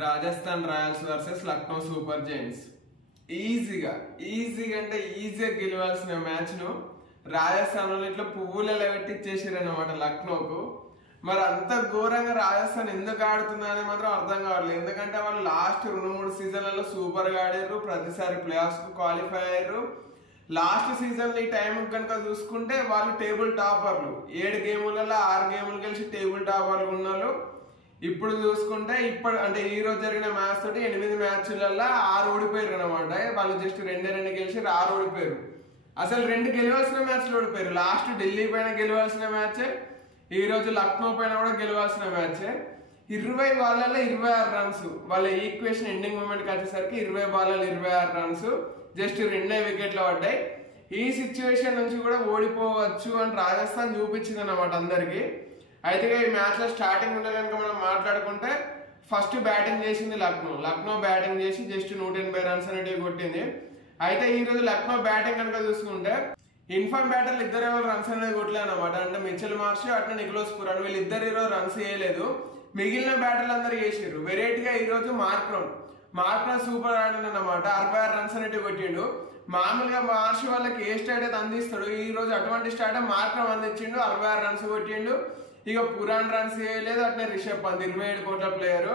Rajasthan Royals versus Lucknow super Giants. ఈజీగా అంటే ఈజీగా గెలవాల్సిన మ్యాచ్ ను రాజస్థాన్ వాళ్ళు ఇట్లా పువ్వులలో పెట్టిచ్చేసారు అనమాట లక్నోకు. మరి అంత ఘోరంగా రాజస్థాన్ ఎందుకు ఆడుతుందని మాత్రం అర్థం కావట్లేదు. ఎందుకంటే వాళ్ళు లాస్ట్ 2-3 సీజన్లలో సూపర్ గా ఆడారు, ప్రతిసారి ప్లే ఆఫ్స్ కు క్వాలిఫై అయ్యారు. లాస్ట్ సీజన్ ఈ టైం కనుక చూసుకుంటే వాళ్ళు టేబుల్ టాపర్లు, 7 గేములలో 6 గేములు గెలిచి టేబుల్ టాపర్లు ఉన్నారు. ఇప్పుడు చూసుకుంటే అంటే ఈ రోజు జరిగిన మ్యాచ్ తోటి 8 మ్యాచ్లలో 6 ఓడిపోయారు అనమాట. వాళ్ళు జస్ట్ 2 గెలిచి 6 ఓడిపోయారు. అసలు 2 గెలవాల్సిన మ్యాచ్లు ఓడిపోయారు. లాస్ట్ ఢిల్లీ పైన గెలవాల్సిన మ్యాచ్, ఈ రోజు లక్నో పైన కూడా గెలవాల్సిన మ్యాచ్. 20 బాల్లలో 26 రన్స్. వాళ్ళ ఈక్వేషన్ ఎండింగ్ మూమెంట్ వచ్చేసరికి 20 బాల్లలో 26 రన్స్, జస్ట్ 2 వికెట్లు పడ్డాయి. ఈ సిచ్యువేషన్ నుంచి కూడా ఓడిపోవచ్చు అని రాజస్థాన్ చూపించింది అనమాట అందరికి. అయితే ఈ మ్యాచ్ లో స్టార్టింగ్ ఉంటే కనుక మనం మాట్లాడుకుంటే ఫస్ట్ బ్యాటింగ్ చేసింది లక్నో బ్యాటింగ్ చేసి జస్ట్ 180 రన్స్ అనేటివి కొట్టింది. అయితే ఈ రోజు లక్నో బ్యాటింగ్ కనుక చూసుకుంటే ఇన్ఫార్మ్ బ్యాటర్లు ఇద్దరు ఎవరు రన్స్ అనేది కొట్టలేదు అనమాట. అంటే మిచెల్ మార్ష్ అట్లా నికోలస్ పురాన్ వీళ్ళిద్దరు ఈరోజు రన్స్ వేయలేదు. మిగిలిన బ్యాటర్లు అందరు చేసారు. వెరైటీగా ఈ రోజు మార్క్రమ్ సూపర్ ఆడింది అనమాట. 66 రన్స్ అనేటివి కొట్టిండు. మామూలుగా మార్ష్ వాళ్ళకి ఏ స్టార్ట్ అయితే అందిస్తాడు, ఈ రోజు అటువంటి స్టార్ట్ మార్క్రమ్ అందించిండు, 66 రన్స్ కొట్టిండు. ఇక పురాన్ రన్స్ చేయలేదు. అట్నే రిషబ్ పంత్ 27 కోట్ల ప్లేయర్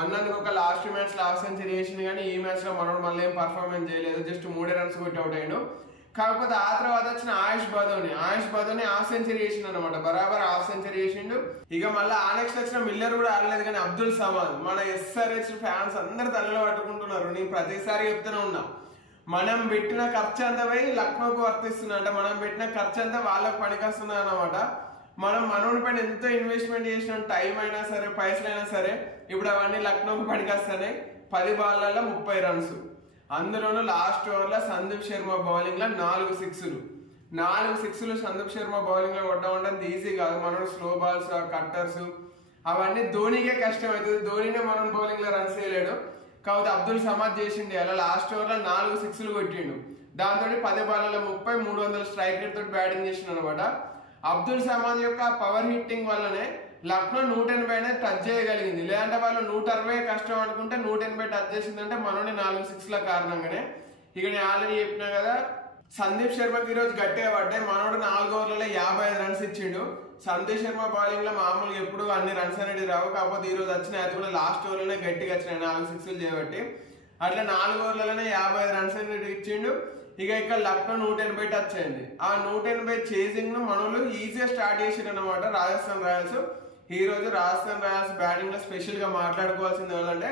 అన్నందుకు ఒక లాస్ట్ మ్యాచ్ హాఫ్ సెంచరీ చేసింది, కానీ ఈ మ్యాచ్ లో మనోడు మళ్ళీ ఏం పర్ఫార్మెన్స్ చేయలేదు, జస్ట్ 3 రన్స్ కొట్టి అవుట్ అయ్యాడు. కాకపోతే ఆ తర్వాత వచ్చిన ఆయుష్ బదోని హాఫ్ సెంచరీ చేసిండు అనమాట. బరాబర్ హాఫ్ సెంచరీ చేసిండు. ఇక మళ్ళీ ఆ నెక్స్ట్ వచ్చిన మిల్లర్ కూడా ఆడలేదు. కానీ అబ్దుల్ సమాద్ మన SRH ఫ్యాన్స్ అందరు తలలో పట్టుకుంటున్నారు. నేను ప్రతిసారి చెప్తూనే ఉన్నా, మనం పెట్టిన ఖర్చు అంతా పోయి లక్నోకు వర్తిస్తున్నా, అంటే మనం పెట్టిన ఖర్చు అంతా వాళ్ళకు పనికొస్తున్నా అనమాట. మనం మనోడి పైన ఎంతో ఇన్వెస్ట్మెంట్ చేసిన టైం అయినా సరే, పైసలు అయినా సరే, ఇప్పుడు అవన్నీ లక్నోకి పనికొస్తాయి. 10 బాల్లలో 30 రన్స్, అందులోనూ లాస్ట్ ఓవర్ లో సందీప్ శర్మ బౌలింగ్ లో 4 సిక్స్లు సందీప్ శర్మ బౌలింగ్ లో కొట్టడం ఈజీ కాదు. మనోడు స్లో బాల్స్, కట్టర్స్ అవన్నీ ధోనికే కష్టం అవుతుంది. ధోనినే మనం బౌలింగ్ లో రన్స్ వేయలేడు. కాకపోతే అబ్దుల్ సమాద్ చేసిండు అలా లాస్ట్ ఓవర్ లో 4 సిక్స్లు కొట్టిండు. దాంతో 10 బాల్లలో 30, 300 స్ట్రైక్ రేట్ తోటి బ్యాటింగ్ చేసిండు అనమాట. అబ్దుల్ సమాద్ యొక్క పవర్ హిట్టింగ్ వల్లనే లక్నో 180 టచ్ చేయగలిగింది. లేదంటే వాళ్ళు 160 కష్టం అనుకుంటే 180 టచ్ చేసిందంటే మనోని 4 సిక్స్ల కారణంగానే. ఇక నేను ఆల్రెడీ చెప్పినా కదా, సందీప్ శర్మకి ఈరోజు గట్టిగా పడ్డాయి. మనోడు 4 ఓవర్లలో 55 రన్స్ ఇచ్చిండు. సందీప్ శర్మ బౌలింగ్ లో మామూలుగా ఎప్పుడు అన్ని రన్స్ అనేది రావు, కాకపోతే ఈ రోజు వచ్చినాయి. అది కూడా లాస్ట్ ఓవర్లోనే గట్టిగా వచ్చినాయి 4 సిక్స్లు చేయబట్టి. అట్లా 4 ఓవర్లలోనే 55 రన్స్ అనేది ఇచ్చిండు. ఇక ఇక్కడ లక్నో 180 టచ్ అయింది. ఆ 180 చేసింగ్ ను మనోళ్ళు ఈజీగా స్టార్ట్ చేసారు అనమాట రాజస్థాన్ రాయల్స్. ఈ రోజు రాజస్థాన్ రాయల్స్ బ్యాటింగ్ లో స్పెషల్ గా మాట్లాడుకోవాల్సింది ఎవరంటే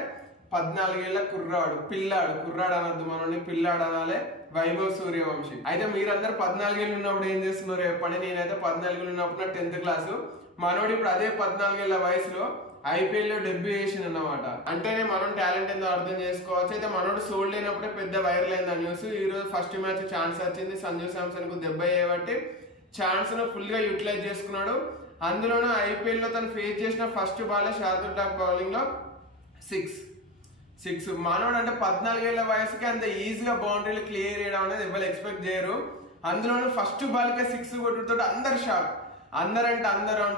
14 ఏళ్ల కుర్రాడు అనొద్దు, మనల్ని పిల్లాడు అనాలే, వైభవ్ సూర్యవంశీ. అయితే మీరందరూ 14 ఏళ్ళు ఉన్నప్పుడు ఏం చేస్తున్నారు చెప్పండి. నేనైతే 14 ఏళ్ళు ఉన్నప్పుడు 10th క్లాసు. మనోడు ఇప్పుడు అదే 14 ఏళ్ల వయసులో IPL లో డెబ్యూ చేసింది అనమాట. అంటేనే మనం టాలెంట్ ఏందో అర్థం చేసుకోవచ్చు. అయితే మనోడు సోల్డ్ అయినప్పుడే పెద్ద వైరల్ అయింది న్యూస్. ఈ రోజు ఫస్ట్ మ్యాచ్ ఛాన్స్ వచ్చింది, సంజు శాంసన్ కు దెబ్బ చేయబట్టి ఛాన్స్ ను ఫుల్ గా యూటిలైజ్ చేసుకున్నాడు. అందులోనూ IPL లో తను ఫేస్ చేసిన first ball Shardul Thakur bowling లో 6. మనోడు అంటే 14 ఏళ్ల వయసుకి అంత ఈజీగా బౌండరీలు క్లియర్ చేయడం అనేది ఎవరు ఎక్స్పెక్ట్ చేయరు. అందులోనూ ఫస్ట్ బాల్ కే 6 కొట్టుతో అందరు షాక్. అందరు అంటే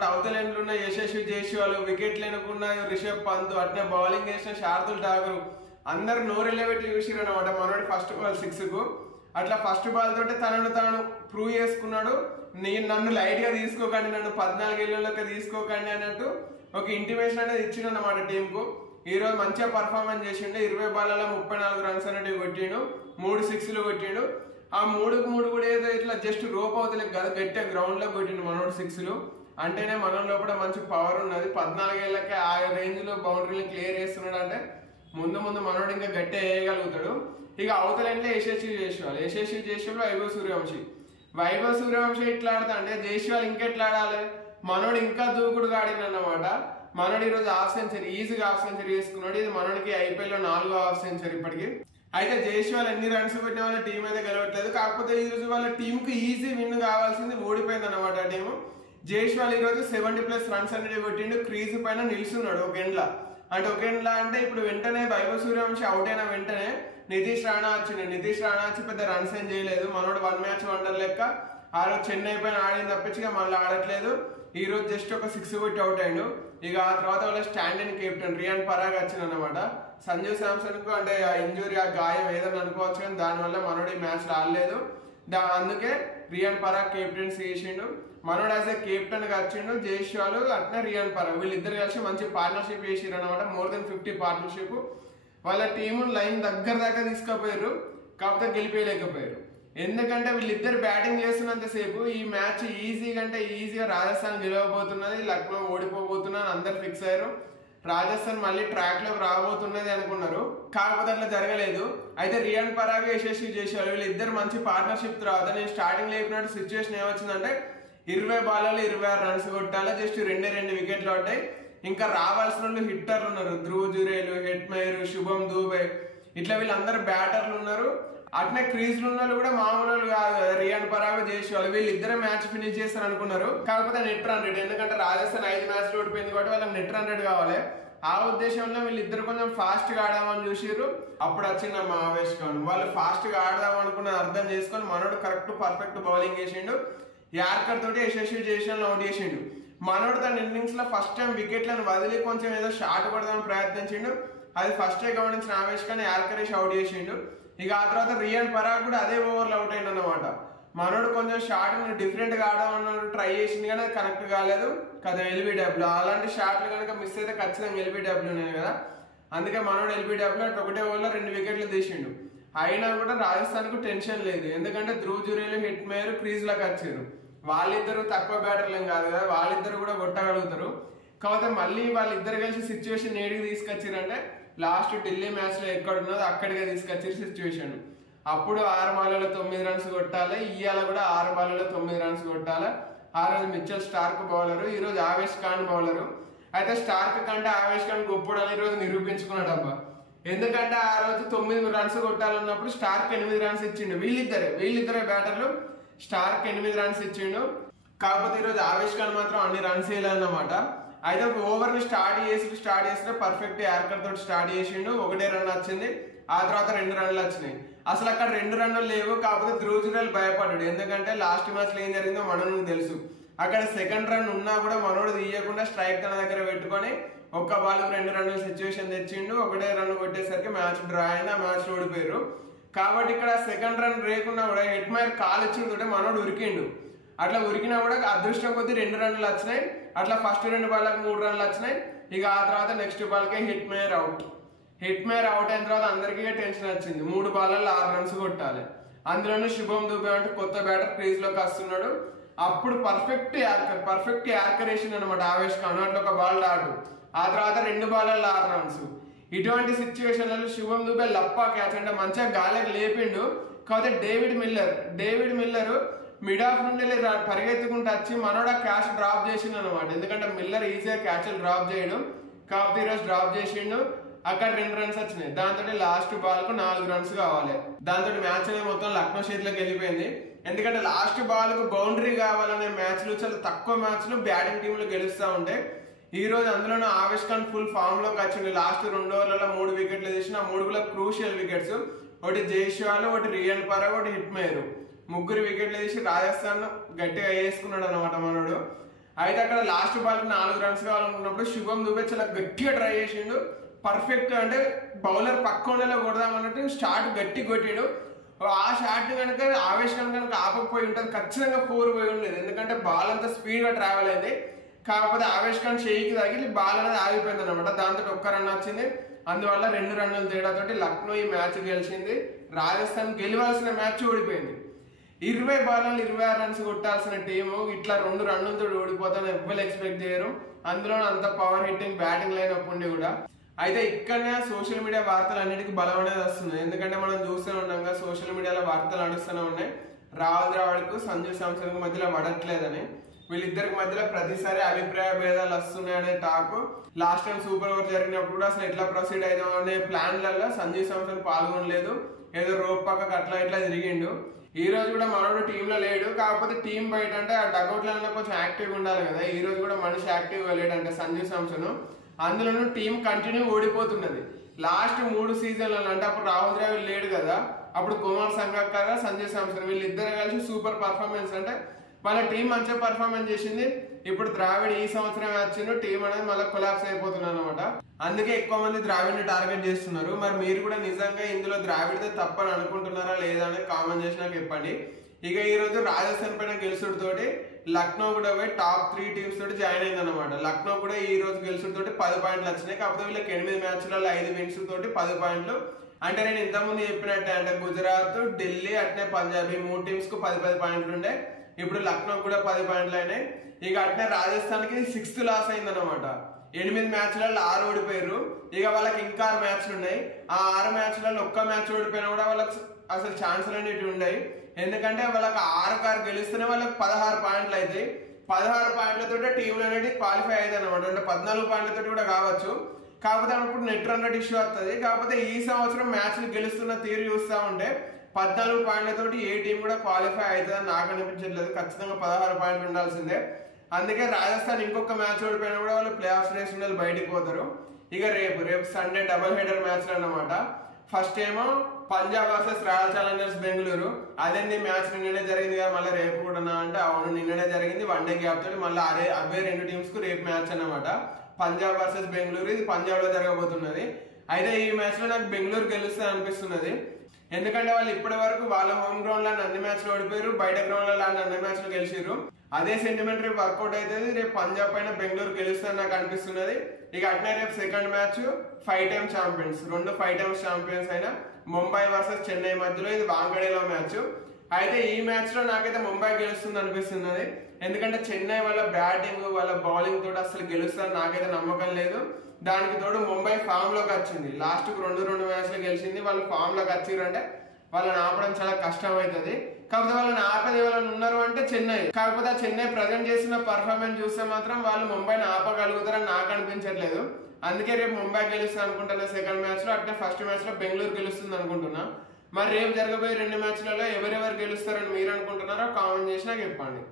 అవతల ఎండ్లు ఉన్న యశస్వి జైస్వాల్, వికెట్ లేనుకున్న రిషబ్ పంత్, అట్నే బౌలింగ్ చేసిన శార్దుల్ ఠాకూర్ అందరు నోరెళ్ళబెట్టి చూసిరు అనమాట మనోడి ఫస్ట్ బాల్ 6 కు. అట్లా ఫస్ట్ బాల్ తోటి తనను తాను ప్రూవ్ చేసుకున్నాడు. నన్ను లైట్ గా తీసుకోకండి, నన్ను 14 ఏళ్ళలోకి తీసుకోకండి అన్నట్టు ఒక ఇంటిమేషన్ అనేది ఇచ్చిండు అనమాట టీం కు. ఈ రోజు మంచిగా పర్ఫార్మెన్స్ చేసిండు. 20 బాల్లలో 34 రన్స్ అనేవి కొట్టిండు, 3 సిక్స్లు కొట్టిండు. ఆ 3 కూడా ఏదో ఇట్లా జస్ట్ రోప్ అవుతలే కదా, గట్టిగా గ్రౌండ్ లో కొట్టిండు మనోడు 6లు. అంటేనే మన లోపల మంచి పవర్ ఉన్నది. 14 ఏళ్ళకే ఆ రేంజ్ లో బౌండరీని క్లియర్ చేస్తున్నాడు అంటే ముందు మనోడు ఇంకా గట్టిగా వేయగలుగుతాడు. ఇక అవతల ఎండ్లే యశస్వి జైస్వాల్, వైభవ్ సూర్యవంశీ ఇట్లా ఆడతా అంటే జైస్వాల్ ఇంకెట్లా ఆడాలి. మనోడు ఇంకా దూకుడుగా ఆడింది అన్నమాట. మనోడు ఈ రోజు ఈజీగా హాఫ్ సెంచరీ చేసుకున్నాడు. ఇది మనోడికి IPL లో 4వ హాఫ్ సెంచరీ ఇప్పటికి. అయితే జైస్వాల్ ఎన్ని రన్స్ పెట్టిన వాళ్ళ టీం అయితే గెలవట్లేదు. కాకపోతే ఈ రోజు వాళ్ళ టీం కు ఈజీ విన్ కావాల్సింది, ఓడిపోయింది అనమాట ఆ టీము. జైస్వాల్ ఈ రోజు 70+ రన్స్ అనేది కొట్టిండు. క్రీజ్ పైన నిలుస్తున్నాడు ఒక ఎండ్లా. అంటే ఇప్పుడు వెంటనే వైభవ్ సూర్యవంశీ అవుట్ అయిన వెంటనే నితీష్ రాణా వచ్చి పెద్ద రన్స్ ఏం చేయలేదు. మనోడు 1 మ్యాచ్ వండర్ లెక్క ఆ రోజు చెన్నై పైన ఆడింది తప్పించి మళ్ళీ ఆడట్లేదు. ఈ రోజు జస్ట్ ఒక 6 కొట్టి అవుట్ అయ్యాడు. ఇక ఆ తర్వాత వాళ్ళ stand and captain Riyan Parag వచ్చింది అనమాట. సంజు శాంసన్ కు అంటే ఆ ఇంజురీ ఆ గాయం ఏదని అనుకోవచ్చు, కానీ దానివల్ల మనోడు ఈ మ్యాచ్ ఆడలేదు. అందుకే రియాన్ పరాగ్ కెప్టెన్సీ చేసిండు. మనోడు యాజ్ ఏ కెప్టెన్ గా వచ్చిండు. జైస్వాల్ అట్లా రియాన్ పరాగ్ వీళ్ళిద్దరు కలిసి మంచి పార్ట్నర్షిప్ చేసిరు అనమాట. More than 50 partnership. వాళ్ళ టీము లైన్ దగ్గర దాకా తీసుకుపోయారు, కాకపోతే గెలిపేయలేకపోయారు. ఎందుకంటే వీళ్ళిద్దరు బ్యాటింగ్ చేస్తున్నంతసేపు ఈ మ్యాచ్ ఈజీగా అంటే ఈజీగా రాజస్థాన్ గెలవబోతున్నది, లక్నో ఓడిపోబోతున్నది అందరు ఫిక్స్ అయ్యారు. రాజస్థాన్ మళ్ళీ ట్రాక్ లోకి రాబోతున్నది అనుకున్నారు, కాకపోతే అట్లా జరగలేదు. అయితే రియాన్ పరాగ్ యశస్వి జైస్వాల్ వీళ్ళిద్దరు మంచి పార్ట్నర్షిప్ తర్వాత నేను స్టార్టింగ్ లో చెప్పినట్టు సిచ్యువేషన్ ఏమొచ్చిందంటే 20 బాల్లో 26 రన్స్ కొట్టాలి, జస్ట్ 2 వికెట్లు పడ్డాయి. ఇంకా రావాల్సిన వాళ్ళు హిట్టర్లు ఉన్నారు, ధ్రువ్ జురేలు, హెట్మైర్, శుభం దూబే, ఇట్లా వీళ్ళందరూ బ్యాటర్లు ఉన్నారు. అట్నే క్రీజ్లు ఉన్న వాళ్ళు కూడా మామూలు కాదు, రియాన్ పరాగ్ జైస్వాల్ వీళ్ళిద్దరే మ్యాచ్ ఫినిష్ చేస్తారు అనుకున్నారు, కాకపోతే నెట్ రన్ రేట్. ఎందుకంటే రాజస్థాన్ 5 మ్యాచ్లు ఓడిపోయింది కాబట్టి వాళ్ళకి నెట్ రన్ రేట్ కావాలి. ఆ ఉద్దేశంలో వీళ్ళిద్దరు కొంచెం ఫాస్ట్ గా ఆడదామని చూసిర్రు. అప్పుడు వచ్చింది మా ఆవేష్ ఖాన్. వాళ్ళు ఫాస్ట్ గా ఆడదాం అనుకున్న అర్థం చేసుకొని మనోడు కరెక్ట్ పర్ఫెక్ట్ బౌలింగ్ చేసిండు. యార్కర్ తోటి యశస్వి జైస్వాల్ అవుట్ చేసిండు. మనోడు తన ఇన్నింగ్స్ లో ఫస్ట్ టైం వికెట్లను వదిలి కొంచెం ఏదో షాట్ కొడదామని ప్రయత్నించిండు. అది ఫస్ట్ గమనించిన ఆవేష్ ఖాన్ యార్కర్ వేసి అవుట్ చేసిండు. ఇక ఆ తర్వాత రియాన్ పరాగ్ కూడా అదే ఓవర్లో అవుట్ అయింది అనమాట. మనోడు కొంచెం షాట్ డిఫరెంట్ గా ఆడమన్నాడు, ట్రై చేసింది కానీ అది కనెక్ట్ కాలేదు కదా, ఎల్బిడబ్ల్యూ. అలాంటి షాట్లు కనుక మిస్ అయితే ఖచ్చితంగా ఎల్బిడబ్ల్యూనే కదా. అందుకే మనోడు ఎల్బిడబ్ల్యూ ఒకటే ఓవర్లో 2 వికెట్లు తీసిండు. అయినా కూడా రాజస్థాన్ కు టెన్షన్ లేదు, ఎందుకంటే ధ్రువ్ జురేలు, హెట్మైర్ క్రీజ్ లకు వచ్చారు. వాళ్ళిద్దరు తక్కువ బ్యాటర్లు ఏం కాదు కదా, వాళ్ళిద్దరు కూడా కొట్టగలుగుతారు. కాకపోతే మళ్ళీ వాళ్ళిద్దరు కలిసి సిచ్యువేషన్ ఏడికి తీసుకొచ్చారంటే లాస్ట్ ఢిల్లీ మ్యాచ్ లో ఎక్కడున్నదో అక్కడికే తీసుకొచ్చారు సిచ్యువేషన్. అప్పుడు 6 బాల్లలో 9 రన్స్ కొట్టాలి, ఇవాళ కూడా 6 బాల్లలో 9 రన్స్ కొట్టాలి. ఆ రోజు మిచెల్ స్టార్క్ బౌలరు, ఈ రోజు ఆవేష్ ఖాన్ బౌలరు. అయితే స్టార్క్ కంటే ఆవేష్ ఖాన్ గొప్పడని ఈ రోజు నిరూపించుకున్నాడబ్బా. ఎందుకంటే ఆ రోజు 9 రన్స్ కొట్టాలన్నప్పుడు స్టార్క్ 8 రన్స్ ఇచ్చిండు. వీళ్ళిద్దరే బ్యాటర్లు, స్టార్క్ 8 రన్స్ ఇచ్చిండు. కాకపోతే ఈరోజు ఆవేష్ ఖాన్ మాత్రం అన్ని రన్స్ వేయాలన్నమాట. అయితే ఓవర్ ని స్టార్ట్ చేస్తే పర్ఫెక్ట్ యార్కర్ తోటి స్టార్ట్ చేసిండు. 1 రన్ వచ్చింది, ఆ తర్వాత 2 రన్లు వచ్చినాయి. అసలు అక్కడ 2 రన్లు లేవు, కాకపోతే ధ్రువ్ జురేల్ భయపడ్డాడు. ఎందుకంటే లాస్ట్ మ్యాచ్ లో ఏం జరిగిందో మనకు తెలుసు. అక్కడ సెకండ్ రన్ ఉన్నా కూడా మనోడు తీయకుండా స్ట్రైక్ తన దగ్గర పెట్టుకొని ఒక్క బాల్ 2 రన్ల సిచ్యువేషన్ తెచ్చిండు. 1 రన్ కొట్టేసరికి మ్యాచ్ డ్రా అయింది, ఆ మ్యాచ్ ఓడిపోయారు. కాబట్టి ఇక్కడ సెకండ్ రన్ రేకున్నా కూడా హెట్మైర్ కాల్ ఇచ్చింది, మనోడు ఉరికిండు. అట్లా ఉరికినా కూడా అదృష్టం కొద్దీ 2 రన్లు వచ్చినాయి. అట్లా ఫస్ట్ 2 బాల్లకు 3 రన్లు వచ్చినాయి. ఇక ఆ తర్వాత నెక్స్ట్ బాల్కే హెట్మైర్ అవుట్ అయిన తర్వాత అందరికీ టెన్షన్ వచ్చింది. 3 బాల్లలో 6 రన్స్ కొట్టాలి. అందులోనూ శుభం దూబే అంటే కొత్త బ్యాటర్ క్రీజ్ లోకి వస్తున్నాడు. అప్పుడు పర్ఫెక్ట్ యార్కర్ వేసింది అనమాట ఆవేష్ ఖాన్. అట్లా ఒక బాల్ డాటు, ఆ తర్వాత 2 బాల్లలో 6 రన్స్. ఇటువంటి సిచ్యువేషన్లలో శుభం దూబే లప్పా క్యాచ్ అంటే మంచిగా గాలికి లేపిండు. కాకపోతే డేవిడ్ మిల్లర్ మిడ్ ఆఫ్ నుండి పరిగెత్తుకుంటూ వచ్చి మనోడ క్యాచ్ డ్రాప్ చేసిండు అనమాట. ఎందుకంటే మిల్లర్ ఈజీగా క్యాచ్ డ్రాప్ చేయడం, కాకపోతే ఈరోజు డ్రాప్ చేసిండు. అక్కడ 2 రన్స్ వచ్చినాయి. దాంతో లాస్ట్ బాల్ కు 4 రన్స్ కావాలి. దాంతో మ్యాచ్ అనేది మొత్తం లక్నో చేతిలోకి వెళ్ళిపోయింది. ఎందుకంటే లాస్ట్ బాల్ కు బౌండరీ కావాలనే మ్యాచ్లు చాలా తక్కువ మ్యాచ్లు బ్యాటింగ్ టీంలు గెలుస్తూ ఉంటాయి. ఈ రోజు అందులోనూ ఆవేష్ ఖాన్ ఫుల్ ఫామ్ లోకి వచ్చింది. లాస్ట్ 2 ఓవర్లలో 3 వికెట్లు తీసిన, 3 కూడా క్రూషియల్ వికెట్స్. ఒకటి జైస్వాల్, ఒకటి రియాన్ పరాగ్, ఒకటి హిట్మైర్, 3 వికెట్లు తీసి రాజస్థాన్ గట్టిగా వేసుకున్నాడు అనమాట మనోడు. అయితే అక్కడ లాస్ట్ బాల్ కు 4 రన్స్ కావాలనుకున్నప్పుడు శుభం దూబే చాలా గట్టిగా ట్రై చేసిండు. పర్ఫెక్ట్ అంటే బౌలర్ పక్కనలో కొడదామన్నట్టు స్టార్ట్ గట్టి కొట్టాడు. ఆ షాట్ కనుక ఆవేష్ ఖాన్ కనుక ఆపకపోయి ఉంటుంది ఖచ్చితంగా 4 పోయి ఉండేది. ఎందుకంటే బాల్ అంతా స్పీడ్ గా ట్రావెల్ అయింది. కాకపోతే ఆవేష్ ఖాన్ షేయికి తగిలి బాల్ అనేది ఆగిపోయింది అనమాట. దాంతో 1 రన్ వచ్చింది. అందువల్ల 2 రన్నుల తేడాతోటి లక్నో ఈ మ్యాచ్ గెలిచింది. రాజస్థాన్ గెలవాల్సిన మ్యాచ్ ఓడిపోయింది. 20 బాల్లలో 26 రన్స్ కొట్టాల్సిన టీము ఇట్లా 2 రన్నులతో ఓడిపోతాను ఎవ్వరు ఎక్స్పెక్ట్ చేయరు. అందులో అంత పవర్ హిట్టింగ్ బ్యాటింగ్ లైనప్ ఉండి కూడా. అయితే ఇక్కడనే సోషల్ మీడియా వార్తలు అన్నిటికీ బలం అనేది వస్తుంది. ఎందుకంటే మనం చూస్తూనే ఉన్నాం కదా, సోషల్ మీడియాలో వార్తలు నడుస్తూనే ఉన్నాయి. రాహుల్ ద్రావిడ్కు సంజు శాంసన్ మధ్యలో పడట్లేదని, వీళ్ళిద్దరికి మధ్యలో ప్రతిసారి అభిప్రాయ భేదాలు వస్తున్నాయనే talk. Last time super over జరిగినప్పుడు కూడా అసలు ఎట్లా ప్రొసీడ్ అవుదాం అనే ప్లాన్లలో సంజు శాంసన్ పాల్గొనలేదు. ఏదో రోప్ పక్కకు అట్లా ఇట్లా తిరిగిండు. ఈ రోజు కూడా మనోడు టీంలో లేడు. కాకపోతే టీం బయట అంటే ఆ డగౌట్ లో కొంచెం యాక్టివ్గా ఉండాలి కదా. ఈ రోజు కూడా మనిషి యాక్టివ్గా లేడంటే సంజు శాంసన్. అందులోనూ టీం కంటిన్యూ ఓడిపోతున్నది. లాస్ట్ 3 సీజన్లలో అంటే అప్పుడు రాహుల్ ద్రావిడ్ లేడు కదా, అప్పుడు కుమార్ సంగక్కర్, సంజు శాంసన్ వీళ్ళిద్దరు కలిసి సూపర్ పర్ఫార్మెన్స్ అంటే వాళ్ళ టీం మంచిగా పర్ఫార్మెన్స్ చేసింది. ఇప్పుడు ద్రావిడ్ ఈ సంవత్సరం వచ్చిన టీం అనేది మళ్ళీ కొలాప్స్ అయిపోతున్నారు అనమాట. అందుకే ఎక్కువ మంది ద్రావిడ్ ని టార్గెట్ చేస్తున్నారు. మరి మీరు కూడా నిజంగా ఇందులో ద్రావిడ్ తప్పని అనుకుంటున్నారా లేదా అని కామెంట్ చేసి నాకు చెప్పండి. ఇక ఈ రోజు రాజస్థాన్ పైన గెలుచుడితోటి లక్నో కూడా పోయి టాప్ 3 టీమ్స్ తోటి జాయిన్ అయింది అనమాట. లక్నో కూడా ఈ రోజు గెలుచుడితోటి 10 పాయింట్లు వచ్చినాయి. కాకపోతే వీళ్ళకి 8 మ్యాచ్లలో 5 విన్స్ తోటి 10 పాయింట్లు. అంటే నేను ఇంతకుముందు చెప్పినట్టే, అంటే గుజరాత్, ఢిల్లీ అట్నే పంజాబ్ ఈ 3 టీమ్స్ కు 10 పాయింట్లు ఉండే. ఇప్పుడు లక్నో కూడా 10 పాయింట్లు అయినాయి. ఇక అట్నే రాజస్థాన్ కి 6th లాస్ అయింది అనమాట. 8 మ్యాచ్లలో 6 ఓడిపోయారు. ఇక వాళ్ళకి ఇంకా 6 మ్యాచ్లు ఉన్నాయి. ఆ 6 మ్యాచ్లలో ఒక్క మ్యాచ్ ఓడిపోయినా కూడా వాళ్ళకి అసలు ఛాన్సులు అనేవి ఉన్నాయి. ఎందుకంటే వాళ్ళకి 6 గెలిస్తేనే వాళ్ళకి 16 పాయింట్లు అవుతాయి. 16 పాయింట్లతో టీంలు అనేది క్వాలిఫై అవుతాయి అనమాట. అంటే 14 పాయింట్లతో కూడా కావచ్చు. కాకపోతే అప్పుడు నెట్ రన్ రేట్ ఇష్యూ వస్తుంది. కాకపోతే ఈ సంవత్సరం మ్యాచ్లు గెలుస్తున్న తీరు చూస్తూ ఉంటే 14 పాయింట్లతోటి ఏ టీం కూడా క్వాలిఫై అవుతుందని నాకు అనిపించట్లేదు. ఖచ్చితంగా 16 పాయింట్లు ఉండాల్సిందే. అందుకే రాజస్థాన్ ఇంకొక మ్యాచ్ ఓడిపోయినా కూడా వాళ్ళు ప్లే ఆఫ్ రేస్ ఉండాలి, బయటికి పోతారు. ఇక రేపు సండే డబుల్ హెడర్ మ్యాచ్లు అన్నమాట. ఫస్ట్ ఏమో Punjab versus royal Challengers Bengaluru. అదేంది మ్యాచ్ నిన్ననే జరిగింది కదా మళ్ళీ రేపు కూడా అంటే అవును, నిన్ననే జరిగింది. 1 డే గ్యాప్ తోటి మళ్ళీ అవే 2 టీమ్స్ కు రేపు మ్యాచ్ అన్నమాట. పంజాబ్ వర్సెస్ బెంగళూరు, ఇది పంజాబ్ లో జరగబోతున్నది. అయితే ఈ మ్యాచ్ లో నాకు బెంగళూరు గెలుస్తుంది అనిపిస్తున్నది. ఎందుకంటే వాళ్ళు ఇప్పటి వరకు వాళ్ళ హోమ్ గ్రౌండ్ లో అన్ని మ్యాచ్లు ఓడిపోయారు, బయట గ్రౌండ్ లో అన్ని మ్యాచ్లు గెలిచారు. అదే సెంటిమెంట్ రేపు వర్కౌట్ అవుతుంది. రేపు పంజాబ్ పైన బెంగళూరు గెలుస్తుంది నాకు అనిపిస్తున్నది. ఇక అట్నే రేపు second match 5 time champions, 2 5 times champions అయిన ముంబై వర్సెస్ చెన్నై మధ్యలో, ఇది వాంగడేలో మ్యాచ్. అయితే ఈ మ్యాచ్ లో నాకైతే ముంబై గెలుస్తుంది అనిపిస్తున్నది. ఎందుకంటే చెన్నై వాళ్ళ బ్యాటింగ్ వాళ్ళ బౌలింగ్ తోటి అసలు గెలుస్తుందని నాకైతే నమ్మకం లేదు. దానికి తోడు ముంబై ఫామ్ లోకి వచ్చింది. లాస్ట్ కు 2 మ్యాచ్లు గెలిచింది. వాళ్ళు ఫామ్ లోకి వచ్చిరంటే వాళ్ళని ఆపడం చాలా కష్టం అవుతుంది. కాకపోతే వాళ్ళని ఆపేది ఎవరైనా ఉన్నారు అంటే చెన్నై. కాకపోతే ఆ చెన్నై ప్రజెంట్ చేసిన పర్ఫార్మెన్స్ చూస్తే మాత్రం వాళ్ళు ముంబైని ఆపగలుగుతారని నాకు అనిపించట్లేదు. అందుకే రేపు ముంబై గెలుస్తుంది అనుకుంటున్నా సెకండ్ మ్యాచ్ లో. అట్నే ఫస్ట్ మ్యాచ్ లో బెంగళూరు గెలుస్తుంది అనుకుంటున్నా. మరి రేపు జరగబోయే 2 మ్యాచ్లలో ఎవరెవరు గెలుస్తారని మీరు అనుకుంటున్నారో కామెంట్ చేసి నాకు చెప్పండి.